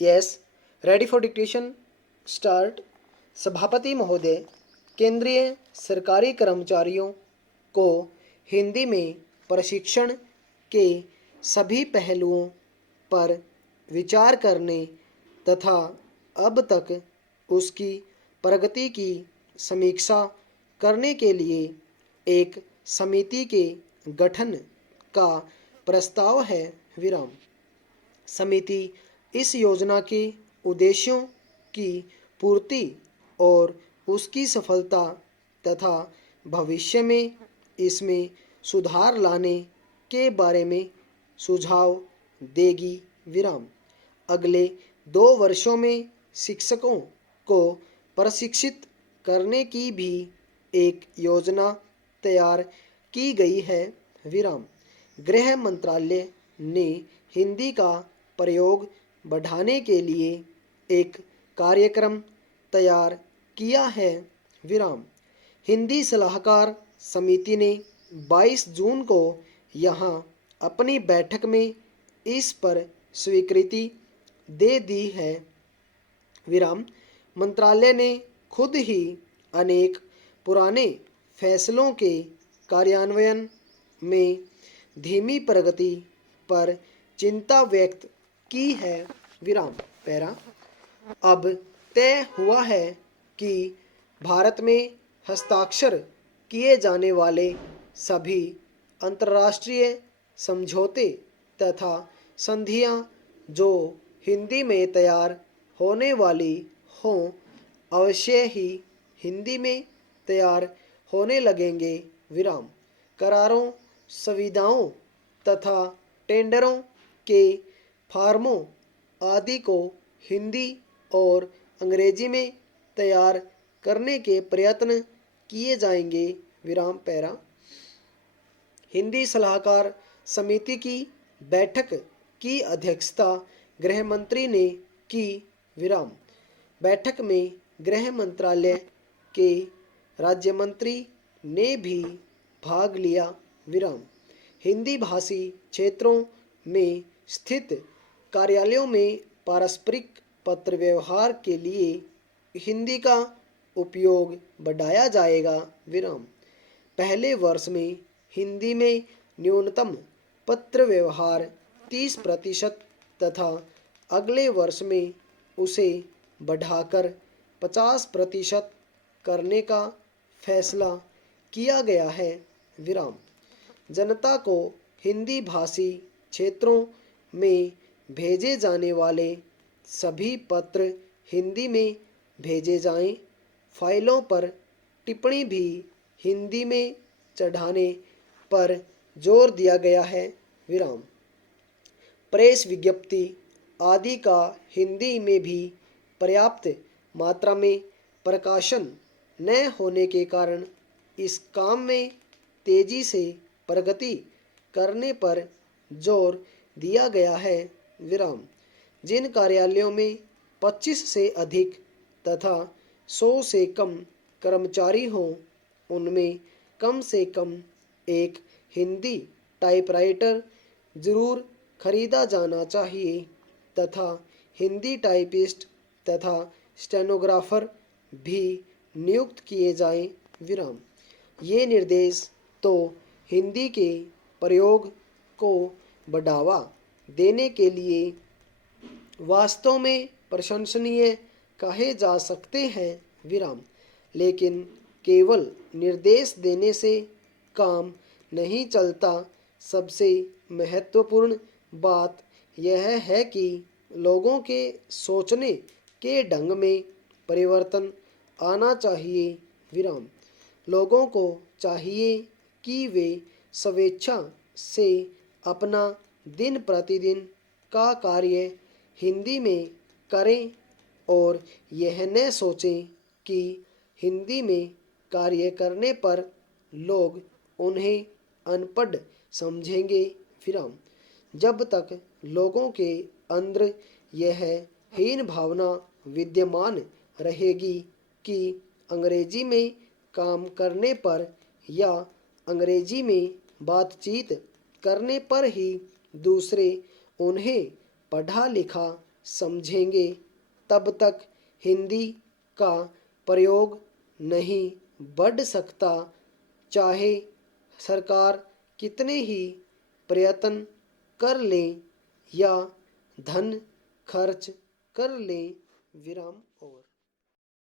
Yes, ready for dictation, start. सभापति महोदय, केंद्रीय सरकारी कर्मचारियों को हिंदी में प्रशिक्षण के सभी पहलुओं पर विचार करने तथा अब तक उसकी प्रगति की समीक्षा करने के लिए एक समिति के गठन का प्रस्ताव है। विराम। समिति इस योजना के उद्देश्यों की पूर्ति और उसकी सफलता तथा भविष्य में इसमें सुधार लाने के बारे में सुझाव देगी। विराम। अगले 2 वर्षों में शिक्षकों को प्रशिक्षित करने की भी एक योजना तैयार की गई है। विराम। गृह मंत्रालय ने हिंदी का प्रयोग बढ़ाने के लिए एक कार्यक्रम तैयार किया है। विराम। हिंदी सलाहकार समिति ने 22 जून को यहाँ अपनी बैठक में इस पर स्वीकृति दे दी है। विराम। मंत्रालय ने खुद ही अनेक पुराने फैसलों के कार्यान्वयन में धीमी प्रगति पर चिंता व्यक्त की है। विराम। पैरा। अब तय हुआ है कि भारत में हस्ताक्षर किए जाने वाले सभी अंतर्राष्ट्रीय समझौते तथा संधियां जो हिंदी में तैयार होने वाली हों, अवश्य ही हिंदी में तैयार होने लगेंगे। विराम। करारों, संविदाओं तथा टेंडरों के फार्मों आदि को हिंदी और अंग्रेजी में तैयार करने के प्रयत्न किए जाएंगे। विराम। पैरा। हिंदी सलाहकार समिति की बैठक की अध्यक्षता गृह मंत्री ने की। विराम। बैठक में गृह मंत्रालय के राज्य मंत्री ने भी भाग लिया। विराम। हिंदी भाषी क्षेत्रों में स्थित कार्यालयों में पारस्परिक पत्र व्यवहार के लिए हिंदी का उपयोग बढ़ाया जाएगा। विराम। पहले वर्ष में हिंदी में न्यूनतम पत्र व्यवहार 30% तथा अगले वर्ष में उसे बढ़ाकर 50% करने का फैसला किया गया है। विराम। जनता को हिंदी भाषी क्षेत्रों में भेजे जाने वाले सभी पत्र हिंदी में भेजे जाएं। फाइलों पर टिप्पणी भी हिंदी में चढ़ाने पर जोर दिया गया है। विराम। प्रेस विज्ञप्ति आदि का हिंदी में भी पर्याप्त मात्रा में प्रकाशन न होने के कारण इस काम में तेजी से प्रगति करने पर जोर दिया गया है। विराम। जिन कार्यालयों में 25 से अधिक तथा 100 से कम कर्मचारी हों, उनमें कम से कम एक हिंदी टाइपराइटर जरूर खरीदा जाना चाहिए तथा हिंदी टाइपिस्ट तथा स्टेनोग्राफर भी नियुक्त किए जाएं। विराम। ये निर्देश तो हिंदी के प्रयोग को बढ़ावा देने के लिए वास्तव में प्रशंसनीय कहे जा सकते हैं। विराम। लेकिन केवल निर्देश देने से काम नहीं चलता। सबसे महत्वपूर्ण बात यह है कि लोगों के सोचने के ढंग में परिवर्तन आना चाहिए। विराम। लोगों को चाहिए कि वे स्वेच्छा से अपना दिन प्रतिदिन का कार्य हिंदी में करें और यह न सोचें कि हिंदी में कार्य करने पर लोग उन्हें अनपढ़ समझेंगे। विराम। जब तक लोगों के अंदर यह हीन भावना विद्यमान रहेगी कि अंग्रेजी में काम करने पर या अंग्रेजी में बातचीत करने पर ही दूसरे उन्हें पढ़ा लिखा समझेंगे तब तक हिंदी का प्रयोग नहीं बढ़ सकता, चाहे सरकार कितने ही प्रयत्न कर ले या धन खर्च कर ले। विराम और